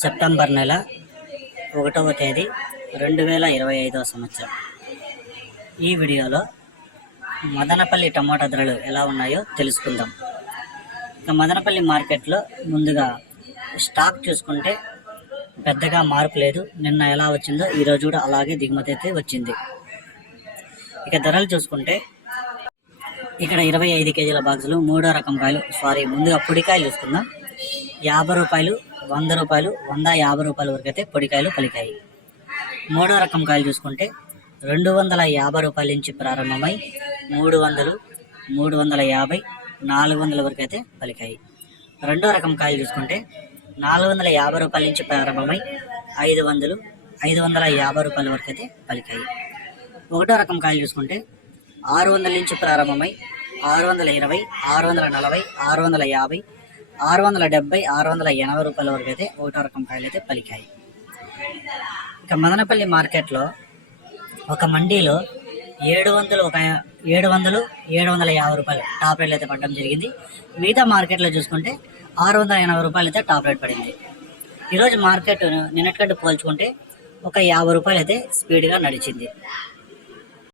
September నెల 1వ తేదీ 2025 సంవత్సరం. ఈ వీడియోలో మదనపల్లి టమాటా ధరలు ఎలా ఉన్నాయో తెలుసుకుందాం. ఇక మదనపల్లి మార్కెట్లో ముందుగా స్టాక్ చూసుకుంటే పెద్దగా మార్పు లేదు. నిన్న ఎలా వచ్చిందో ఈరోజు కూడా అలాగే దిగుమతి అయితే వచ్చింది. ఇక ధరలు చూసుకుంటే ఇక్కడ 25 కేజీల బాక్సులు మూడో రకం కాయలు ముందుగా పొడికాయలు చూసుకుందాం. 50 రూపాయలు, 100 రూపాయలు, 150 రూపాయల వరకు అయితే పొడికాయలు పలికాయి. మూడో రకం కాయలు చూసుకుంటే 250 రూపాయల నుంచి ప్రారంభమై 300, 350, 400 వరకు అయితే పలికాయి. రెండో రకం కాయలు చూసుకుంటే 450 రూపాయల నుంచి ప్రారంభమై 500, 550 రూపాయల వరకు అయితే పలికాయి. ఒకటో రకం కాయలు చూసుకుంటే 600 నుంచి ప్రారంభమై 620, 640, 650, 670, 680 రూపాయల వరకు అయితే ఒకటో రకం కాయలు అయితే పలికాయి. ఇక మదనపల్లి మార్కెట్లో ఒక మండీలో 700, 750 రూపాయలు టాప్ రేట్లు అయితే పడడం జరిగింది. మిగతా మార్కెట్లో చూసుకుంటే 680 రూపాయలు అయితే టాప్ రేట్ పడింది. ఈరోజు మార్కెట్ నిన్నటికంటే పోల్చుకుంటే ఒక 50 రూపాయలు అయితే స్పీడ్గా నడిచింది.